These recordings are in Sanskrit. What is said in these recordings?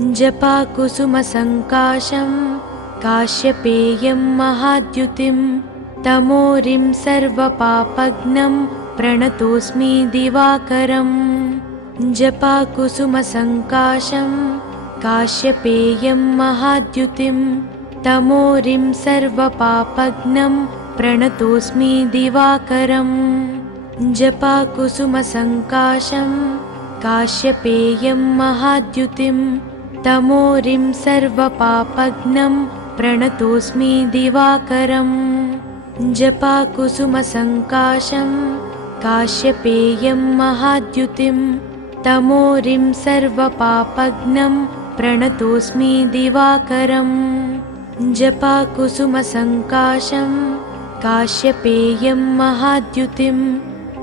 जपाकुसुमसङ्काशं काश्यपेयं महाद्युतिं तमोरिं सर्वपापघ्नं प्रणतोऽस्मि दिवाकरम्। जपाकुसुमसङ्काशं काश्यपेयं महाद्युतिं तमोरिं सर्वपापघ्नं प्रणतोऽस्मि दिवाकरम्। जपाकुसुमसङ्काशं काश्यपेयं महाद्युतिं तमोरिं सर्वपापघ्नं प्रणतोऽस्मि दिवाकरम्। जपाकुसुमसङ्काशं काश्यपेयं महाद्युतिं तमोरिं सर्वपापघ्नं प्रणतोऽस्मि दिवाकरम्। जपाकुसुमसङ्काशं काश्यपेयं महाद्युतिं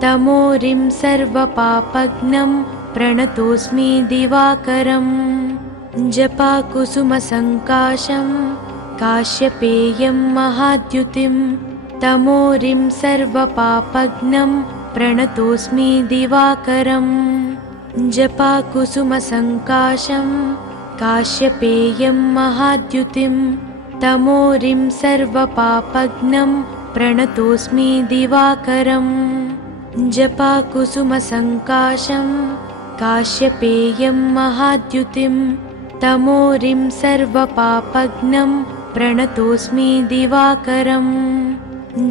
तमोरिं सर्वपापघ्नं प्रणतोऽस्मि दिवाकरम्। जपाकुसुमसङ्काशं काश्यपेयं महाद्युतिं तमोरिं सर्वपापघ्नं प्रणतोऽस्मि दिवाकरम्। जपाकुसुमसङ्काशं काश्यपेयं महाद्युतिं तमोरिं सर्वपापघ्नं प्रणतोऽस्मि दिवाकरम्। जपाकुसुमसङ्काशं काश्यपेयं महाद्युतिं तमोरिं सर्वपापघ्नं प्रणतोऽस्मि दिवाकरम्।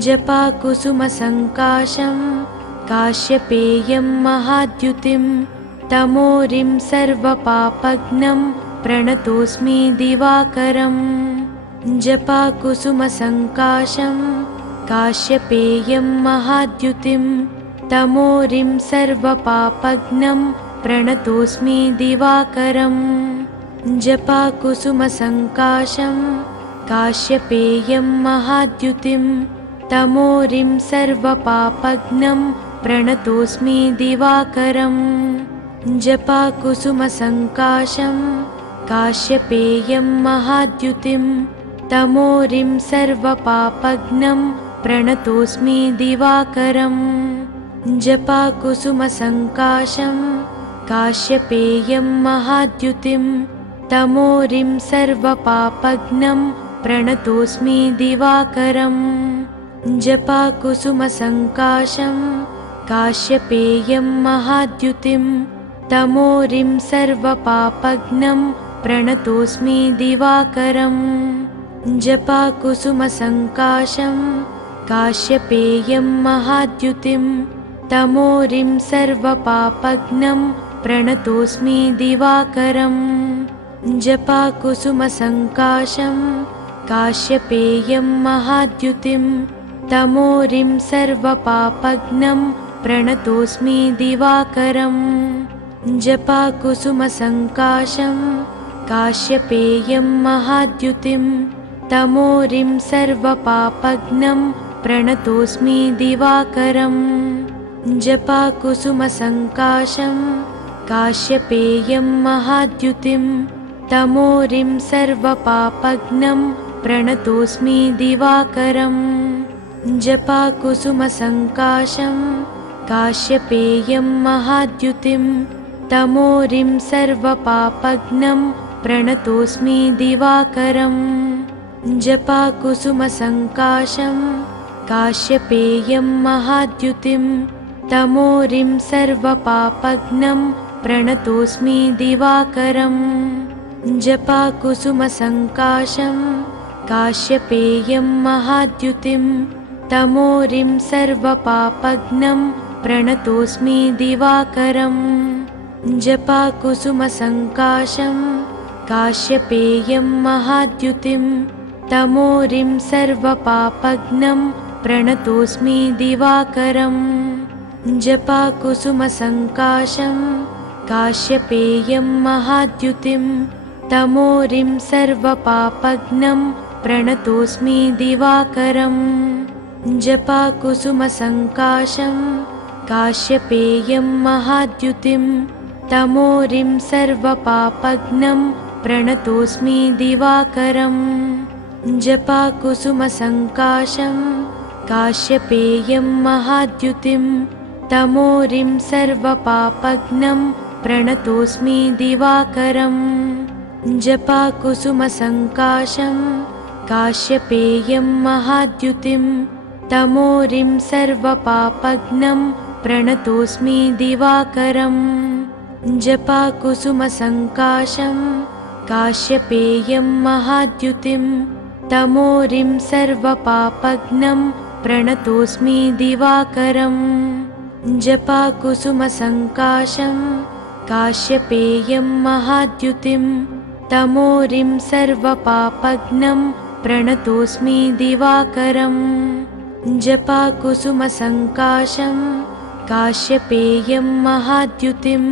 जपाकुसुमसङ्काशं काश्यपेयं महाद्युतिं तमोरिं सर्वपापघ्नं प्रणतोऽस्मि दिवाकरम्। जपाकुसुमसङ्काशं काश्यपेयं महाद्युतिं तमोरिं सर्वपापघ्नं प्रणतोऽस्मि दिवाकरम्। जपाकुसुमसङ्काशं काश्यपेयं महाद्युतिं तमोरिं सर्वपापघ्नं प्रणतोऽस्मि दिवाकरम्। जपाकुसुमसङ्काशं काश्यपेयं महाद्युतिं तमोरिं सर्वपापघ्नं प्रणतोऽस्मि दिवाकरम्। जपाकुसुमसङ्काशं काश्यपेयं महाद्युतिं तमोरिं सर्वपापघ्नं प्रणतोऽस्मि दिवाकरम्। जपाकुसुमसङ्काशं काश्यपेयं महाद्युतिं तमोरिं सर्वपापघ्नं प्रणतोऽस्मि दिवाकरम्। जपाकुसुमसङ्काशं काश्यपेयं महाद्युतिं तमोरिं सर्वपापघ्नं प्रणतोऽस्मि दिवाकरम्। जपाकुसुमसङ्काशं काश्यपेयं महाद्युतिं तमोरिं सर्वपापघ्नं प्रणतोऽस्मि दिवाकरम्। जपाकुसुमसङ्काशं काश्यपेयं महाद्युतिं तमोरिं सर्वपापघ्नं प्रणतोऽस्मि दिवाकरम्। जपाकुसुमसङ्काशं काश्यपेयं महाद्युतिं तमोरिं सर्वपापघ्नं प्रणतोऽस्मि दिवाकरम्। जपाकुसुमसङ्काशं काश्यपेयं महाद्युतिं तमोरिं सर्वपापघ्नं प्रणतोऽस्मि दिवाकरम्। जपाकुसुमसङ्काशं काश्यपेयं महाद्युतिं तमोरिं सर्वपापघ्नं प्रणतोऽस्मि दिवाकरम्। जपाकुसुमसङ्काशं काश्यपेयं महाद्युतिं तमोरिं सर्वपापघ्नं प्रणतोऽस्मि दिवाकरम्। जपाकुसुमसङ्काशं काश्यपेयं महाद्युतिं तमोरिं सर्वपापघ्नं प्रणतोऽस्मि दिवाकरम्। जपाकुसुमसङ्काशं काश्यपेयं महाद्युतिं तमोरिं सर्वपापघ्नं प्रणतोऽस्मि दिवाकरम्। जपाकुसुमसङ्काशं काश्यपेयं महाद्युतिं तमोरिं सर्वपापघ्नं प्रणतोऽस्मि दिवाकरम्। जपाकुसुमसङ्काशं काश्यपेयं महाद्युतिं तमोरिं सर्वपापघ्नं प्रणतोऽस्मि दिवाकरम्। जपाकुसुमसङ्काशं काश्यपेयं महाद्युतिं तमोरिं सर्वपापघ्नं प्रणतोऽस्मि दिवाकरम् जपाकुसुमसङ्काशं काश्यपेयं महाद्युतिं तमोरिं सर्वपापघ्नं प्रणतोऽस्मि दिवाकरम् जपाकुसुमसङ्काशं काश्यपेयं महाद्युतिं तमोरिं सर्वपापघ्नं प्रणतोऽस्मि दिवाकरम् जपाकुसुमसङ्काशं काश्यपेयं महाद्युतिं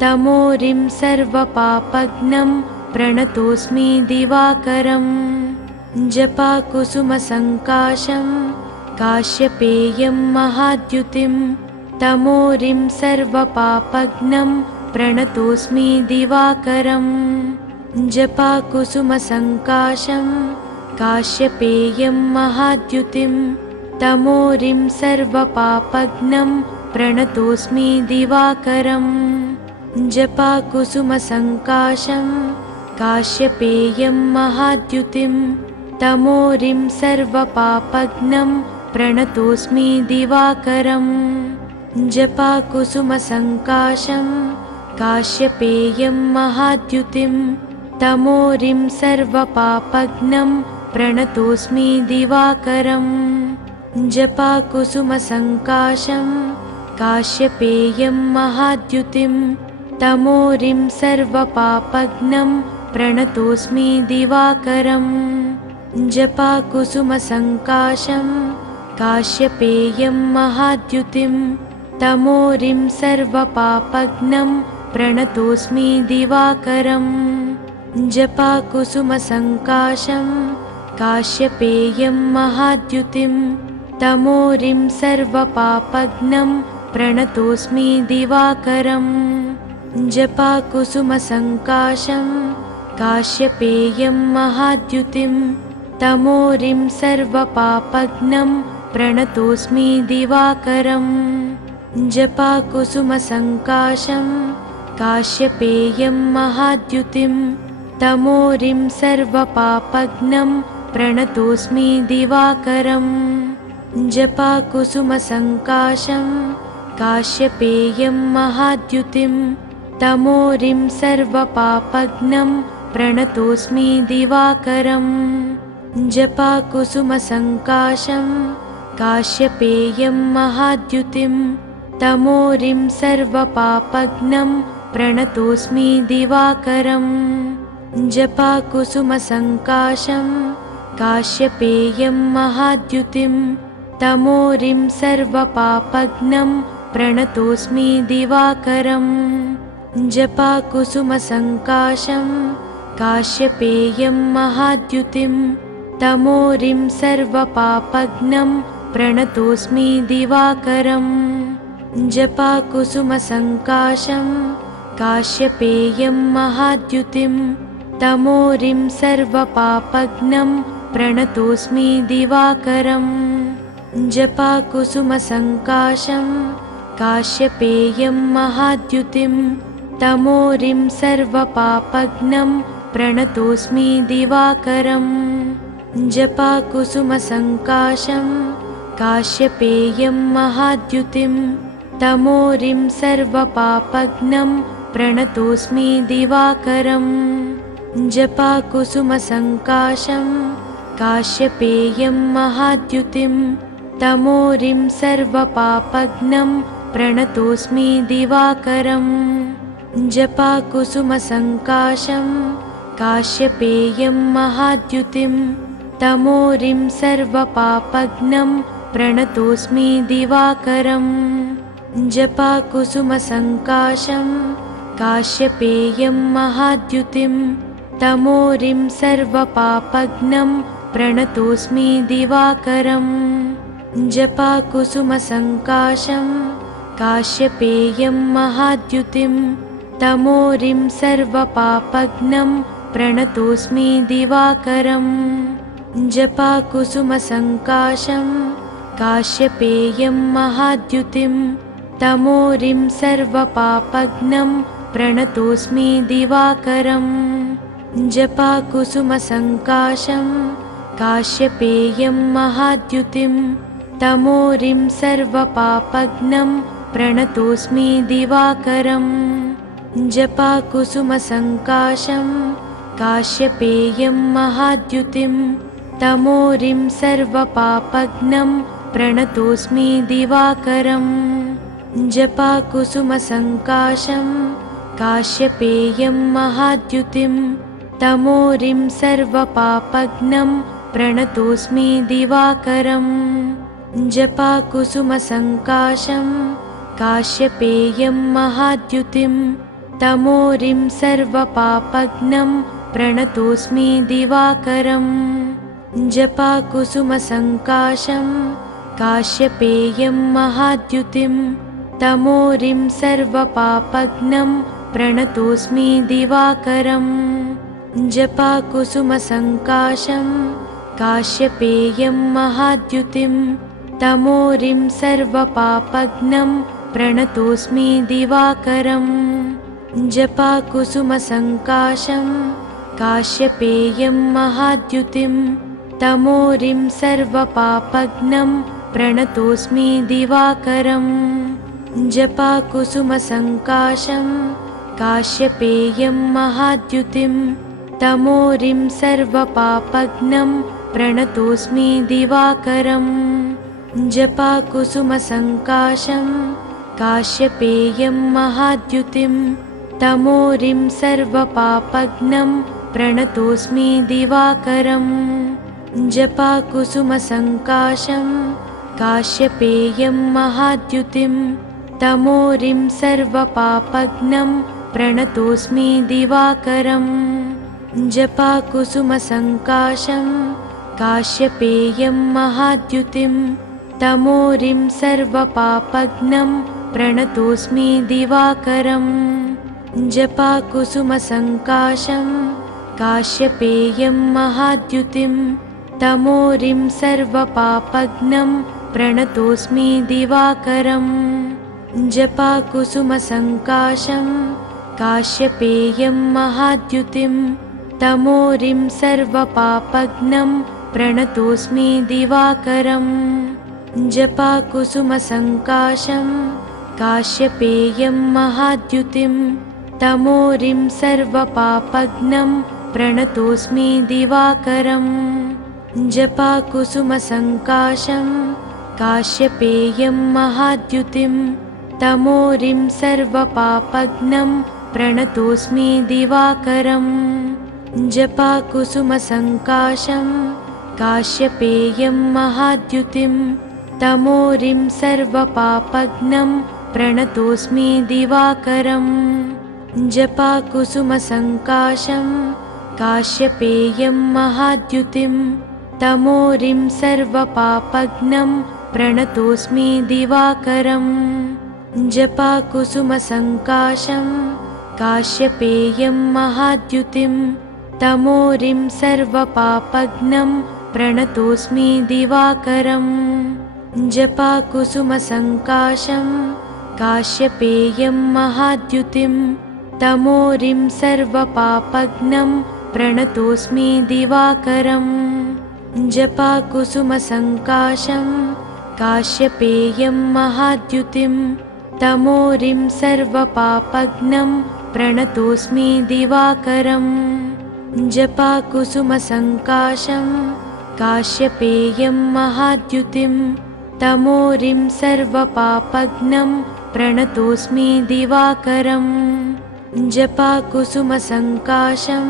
तमोरिं सर्वपापघ्नं प्रणतोऽस्मि दिवाकरम् जपाकुसुमसङ्काशं काश्यपेयं महाद्युतिं तमोरिं सर्वपापघ्नं प्रणतोऽस्मि दिवाकरम् जपाकुसुमसङ्काशं काश्यपेयं महाद्युतिं तमोरिं सर्वपापघ्नं प्रणतोऽस्मि दिवाकरम् जपाकुसुमसङ्काशं काश्यपेयं महाद्युतिं तमोरिं सर्वपापघ्नं प्रणतोऽस्मि दिवाकरम् जपाकुसुमसङ्काशं काश्यपेयं महाद्युतिं तमोरिं सर्वपापघ्नं प्रणतोऽस्मि दिवाकरम् जपाकुसुमसङ्काशं काश्यपेयं महाद्युतिं तमोरिं सर्वपापघ्नं प्रणतोऽस्मि दिवाकरम् जपाकुसुमसङ्काशं काश्यपेयं महाद्युतिं तमोरिं सर्वपापघ्नं प्रणतोऽस्मि दिवाकरम् जपाकुसुमसङ्काशं काश्यपेयं महाद्युतिं तमोरिं सर्वपापघ्नं प्रणतोऽस्मि दिवाकरम् जपाकुसुमसङ्काशं काश्यपेयं महाद्युतिं तमोरिं सर्वपापघ्नं प्रणतोऽस्मि दिवाकरम् जपाकुसुमसङ्काशं काश्यपेयं महाद्युतिं तमोरिं सर्वपापघ्नं प्रणतोऽस्मि दिवाकरम् जपाकुसुमसङ्काशं काश्यपेयं महाद्युतिं तमोरिं सर्वपापघ्नं प्रणतोऽस्मि दिवाकरम् जपाकुसुमसङ्काशं काश्यपेयं महाद्युतिं तमोरिं सर्वपापघ्नं प्रणतोऽस्मि दिवाकरम् जपाकुसुमसङ्काशं काश्यपेयं महाद्युतिं तमोरिं सर्वपापघ्नं प्रणतोऽस्मि दिवाकरम् जपाकुसुमसङ्काशं काश्यपेयं महाद्युतिं तमोरिं सर्वपापघ्नं प्रणतोऽस्मि दिवाकरम् जपाकुसुमसङ्काशं काश्यपेयं महाद्युतिं तमोरिं सर्वपापघ्नं प्रणतोऽस्मि दिवाकरम् जपाकुसुमसङ्काशं काश्यपेयं महाद्युतिं तमोरिं सर्वपापघ्नं प्रणतोऽस्मि दिवाकरम् जपाकुसुमसङ्काशं काश्यपेयं महाद्युतिं तमोरिं सर्वपापघ्नं प्रणतोऽस्मि दिवाकरम् जपाकुसुमसङ्काशं काश्यपेयं महाद्युतिं तमोरिं सर्वपापघ्नं प्रणतोऽस्मि दिवाकरम् जपाकुसुमसङ्काशं काश्यपेयं महाद्युतिं तमोरिं सर्वपापघ्नं प्रणतोऽस्मि दिवाकरम् जपाकुसुमसङ्काशं काश्यपेयं महाद्युतिं तमोरिं सर्वपापघ्नं प्रणतोऽस्मि दिवाकरम् जपाकुसुमसङ्काशं काश्यपेयं महाद्युतिं तमोरिं सर्वपापघ्नं प्रणतोऽस्मि दिवाकरम् जपाकुसुमसङ्काशं काश्यपेयं महाद्युतिं तमोरिं सर्वपापघ्नं प्रणतोऽस्मि दिवाकरम् जपाकुसुमसङ्काशं काश्यपेयं महाद्युतिं तमोरिं सर्वपापघ्नं प्रणतोऽस्मि दिवाकरम् जपाकुसुमसङ्काशं काश्यपेयं महाद्युतिं तमोरिं सर्वपापघ्नं प्रणतोऽस्मि दिवाकरम् जपाकुसुमसङ्काशं काश्यपेयं महाद्युतिं तमोरिं सर्वपापघ्नं प्रणतोऽस्मि दिवाकरम् जपाकुसुमसङ्काशं काश्यपेयं महाद्युतिं तमोरिं सर्वपापघ्नं प्रणतोऽस्मि दिवाकरम् जपाकुसुमसङ्काशं काश्यपेयं महाद्युतिं तमोरिं सर्वपापघ्नं प्रणतोऽस्मि दिवाकरम् जपाकुसुमसङ्काशं काश्यपेयं महाद्युतिं तमोरिं सर्वपापघ्नं प्रणतोऽस्मि दिवाकरम् जपाकुसुमसङ्काशं काश्यपेयं महाद्युतिं तमोरिं सर्वपापघ्नं प्रणतोऽस्मि दिवाकरम् जपाकुसुमसङ्काशं काश्यपेयं महाद्युतिं तमोरिं सर्वपापघ्नं प्रणतोऽस्मि दिवाकरम् जपाकुसुमसङ्काशं काश्यपेयं महाद्युतिं तमोरिं सर्वपापघ्नं प्रणतोऽस्मि दिवाकरम् जपाकुसुमसङ्काशं काश्यपेयं महाद्युतिं तमोरिं सर्वपापघ्नं प्रणतोऽस्मि दिवाकरम् जपाकुसुमसङ्काशं काश्यपेयं महाद्युतिं तमोरिं सर्वपापघ्नं प्रणतोऽस्मि दिवाकरम् जपाकुसुमसङ्काशं काश्यपेयं महाद्युतिं तमोरिं सर्वपापघ्नं प्रणतोऽस्मि दिवाकरम् जपाकुसुमसङ्काशं काश्यपेयं महाद्युतिं तमोरिं सर्वपापघ्नं प्रणतोऽस्मि दिवाकरम् जपाकुसुमसङ्काशं काश्यपेयं महाद्युतिं तमोरिं सर्वपापघ्नं प्रणतोऽस्मि दिवाकरम् जपाकुसुमसङ्काशं काश्यपेयं महाद्युतिं तमोरिं सर्वपापघ्नं प्रणतोऽस्मि दिवाकरम् जपाकुसुमसङ्काशं काश्यपेयं महाद्युतिं तमोरिं सर्वपापघ्नं प्रणतोऽस्मि दिवाकरम् जपाकुसुमसङ्काशं काश्यपेयं महाद्युतिं तमोरिं सर्वपापघ्नं प्रणतोऽस्मि दिवाकरम् जपाकुसुमसङ्काशं काश्यपेयं महाद्युतिं तमोरिं सर्वपापघ्नं प्रणतोऽस्मि दिवाकरम् जपाकुसुमसङ्काशं काश्यपेयं महाद्युतिं तमोरिं सर्वपापघ्नं प्रणतोऽस्मि दिवाकरम् जपाकुसुमसङ्काशं काश्यपेयं महाद्युतिं तमोरिं सर्वपापघ्नं प्रणतोऽस्मि दिवाकरम् जपाकुसुमसङ्काशं काश्यपेयं महाद्युतिं तमोरिं सर्वपापघ्नं प्रणतोऽस्मि दिवाकरम् जपाकुसुमसङ्काशं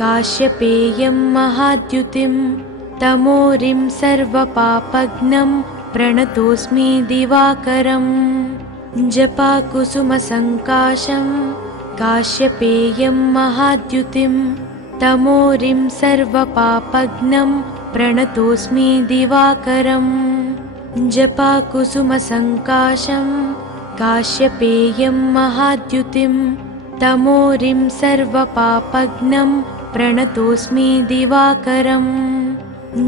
काश्यपेयं महाद्युतिं तमोरिं सर्वपापघ्नं प्रणतोऽस्मि दिवाकरम् जपाकुसुमसङ्काशं काश्यपेयं महाद्युतिं तमोरिं सर्वपापघ्नं प्रणतोऽस्मि दिवाकरम् जपाकुसुमसङ्काशं काश्यपेयं महाद्युतिं तमोरिं सर्वपापघ्नं प्रणतोऽस्मि दिवाकरम्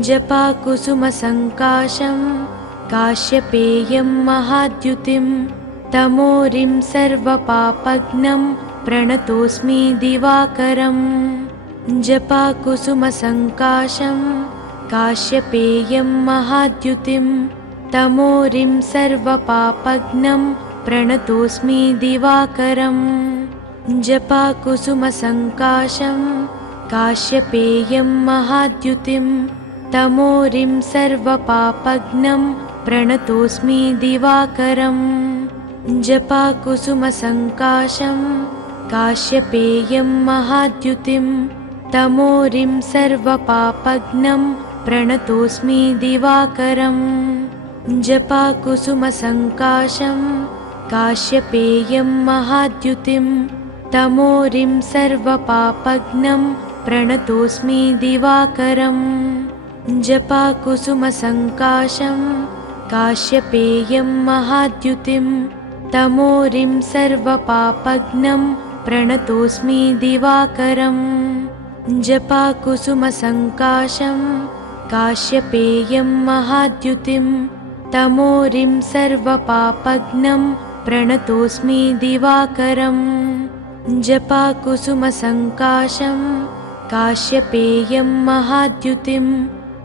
जपाकुसुमसङ्काशं काश्यपेयं महाद्युतिं तमोरिं सर्वपापघ्नं प्रणतोऽस्मि दिवाकरम् जपाकुसुमसङ्काशं काश्यपेयं महाद्युतिं तमोरिं सर्वपापघ्नं प्रणतोऽस्मि दिवाकरम् जपाकुसुमसङ्काशं काश्यपेयं महाद्युतिं तमोरिं सर्वपापघ्नं प्रणतोऽस्मि दिवाकरम् जपाकुसुमसङ्काशं काश्यपेयं महाद्युतिं तमोरिं सर्वपापघ्नं प्रणतोऽस्मि दिवाकरम् जपाकुसुमसङ्काशं काश्यपेयं महाद्युतिं तमोरिं सर्वपापघ्नं प्रणतोऽस्मि दिवाकरम् जपाकुसुमसङ्काशं काश्यपेयं महाद्युतिं तमोरिं सर्वपापघ्नं प्रणतोऽस्मि दिवाकरम् जपाकुसुमसङ्काशं काश्यपेयं महाद्युतिं तमोरिं सर्वपापघ्नं प्रणतोऽस्मि दिवाकरम् जपाकुसुमसङ्काशं काश्यपेयं महाद्युतिं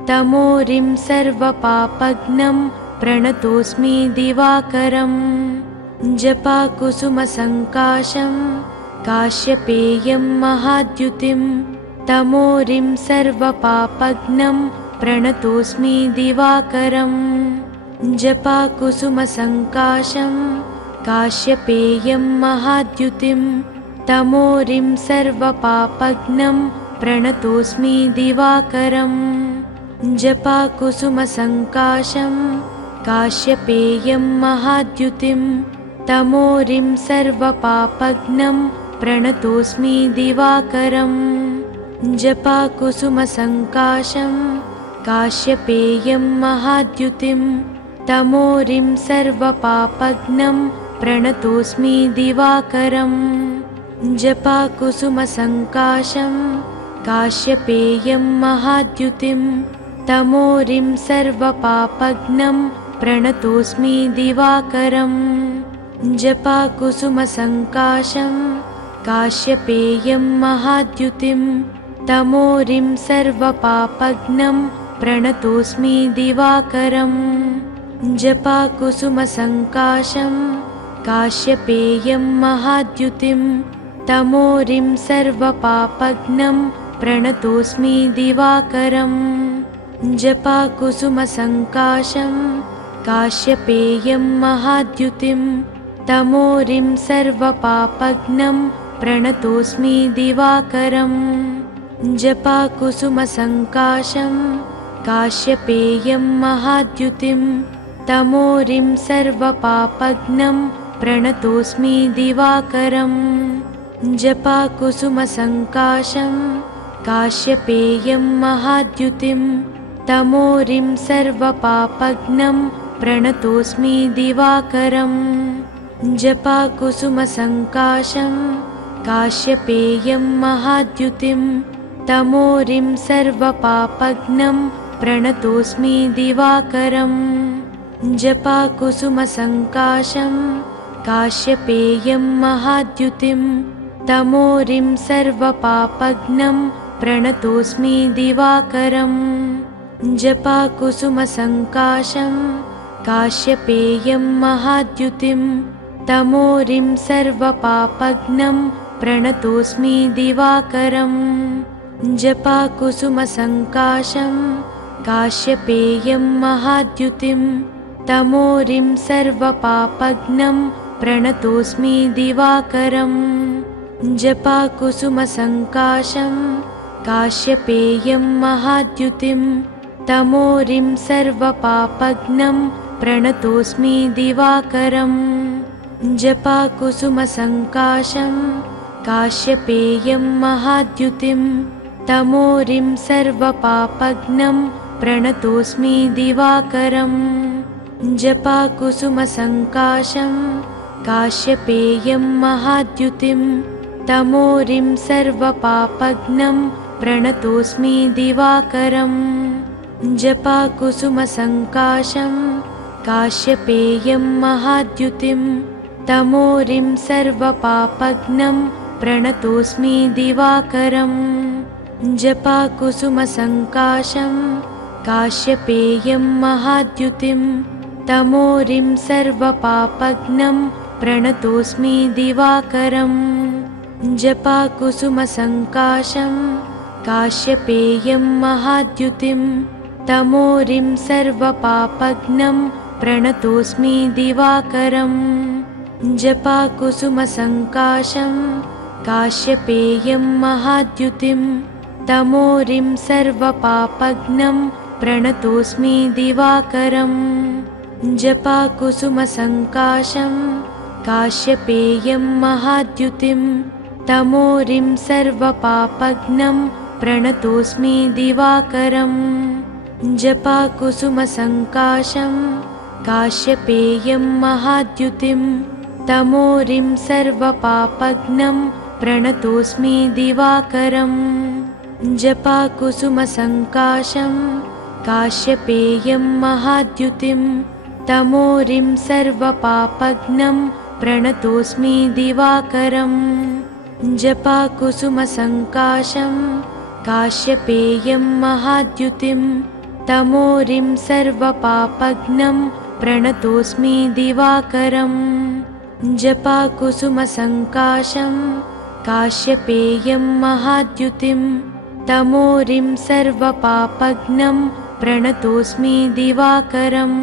तमोरिं सर्वपापघ्नं प्रणतोऽस्मि दिवाकरम् जपाकुसुमसङ्काशं काश्यपेयं महाद्युतिं तमोरिं सर्वपापघ्नं प्रणतोऽस्मि दिवाकरम् जपाकुसुमसङ्काशं काश्यपेयं महाद्युतिं तमोरिं सर्वपापघ्नं प्रणतोऽस्मि दिवाकरम् जपाकुसुमसङ्काशं काश्यपेयं महाद्युतिं तमोरिं सर्वपापघ्नं प्रणतोऽस्मि दिवाकरम् जपाकुसुमसङ्काशं काश्यपेयं महाद्युतिं तमोरिं सर्वपापघ्नं प्रणतोऽस्मि दिवाकरम् जपाकुसुमसङ्काशं काश्यपेयं महाद्युतिं तमोरिं सर्वपापघ्नं प्रणतोऽस्मि दिवाकरम् जपाकुसुमसङ्काशं काश्यपेयं महाद्युतिं तमोरिं सर्वपापघ्नं प्रणतोऽस्मि दिवाकरम् जपाकुसुमसङ्काशं काश्यपेयं महाद्युतिं तमोरिं सर्वपापघ्नं प्रणतोऽस्मि दिवाकरम् जपाकुसुमसङ्काशं काश्यपेयं महाद्युतिं तमोरिं सर्वपापघ्नं प्रणतोऽस्मि दिवाकरम् जपाकुसुमसङ्काशं काश्यपेयं महाद्युतिं तमोरिं सर्वपापघ्नं प्रणतोऽस्मि दिवाकरम् जपाकुसुमसङ्काशं काश्यपेयं महाद्युतिं तमोरिं सर्वपापघ्नं प्रणतोऽस्मि दिवाकरम् जपाकुसुमसङ्काशं काश्यपेयं महाद्युतिं तमोरिं सर्वपापघ्नं प्रणतोऽस्मि दिवाकरम् जपाकुसुमसङ्काशं काश्यपेयं महाद्युतिं तमोरिं सर्वपापघ्नं प्रणतोऽस्मि दिवाकरम् जपाकुसुमसङ्काशं काश्यपेयं महाद्युतिं तमोरिं सर्वपापघ्नं प्रणतोऽस्मि दिवाकरम् जपाकुसुमसङ्काशं काश्यपेयं महाद्युतिं तमोरिं सर्वपापघ्नं प्रणतोऽस्मि दिवाकरम् जपाकुसुमसङ्काशं काश्यपेयं महाद्युतिं तमोरिं सर्वपापघ्नं प्रणतोऽस्मि दिवाकरम् जपाकुसुमसङ्काशं काश्यपेयं महाद्युतिं तमोरिं सर्वपापघ्नं प्रणतोऽस्मि दिवाकरम् जपाकुसुमसङ्काशं काश्यपेयं महाद्युतिं तमोरिं सर्वपापघ्नं प्रणतोऽस्मि दिवाकरम् जपाकुसुमसङ्काशं काश्यपेयं महाद्युतिं तमोरिं सर्वपापघ्नं प्रणतोऽस्मि दिवाकरम् जपाकुसुमसङ्काशं काश्यपेयं महाद्युतिं तमोरिं सर्वपापघ्नं प्रणतोऽस्मि दिवाकरम् जपाकुसुमसङ्काशं काश्यपेयं महाद्युतिं तमोरिं सर्वपापघ्नं प्रणतोऽस्मि दिवाकरम् जपाकुसुमसङ्काशं काश्यपेयं महाद्युतिं तमोरिं सर्वपापघ्नं प्रणतोऽस्मि दिवाकरम् जपाकुसुमसङ्काशं काश्यपेयं महाद्युतिं तमोरिं सर्वपापघ्नं प्रणतोऽस्मि दिवाकरम् जपाकुसुमसङ्काशं काश्यपेयं महाद्युतिं तमोरिं सर्वपापघ्नं प्रणतोऽस्मि दिवाकरम् जपाकुसुमसङ्काशं काश्यपेयं महाद्युतिं तमोरिं सर्वपापघ्नं प्रणतोऽस्मि दिवाकरम् जपाकुसुमसङ्काशं काश्यपेयं महाद्युतिं तमोरिं सर्वपापघ्नं प्रणतोऽस्मि दिवाकरम् जपाकुसुमसङ्काशं काश्यपेयं महाद्युतिं तमोरिं सर्वपापघ्नं प्रणतोऽस्मि दिवाकरम्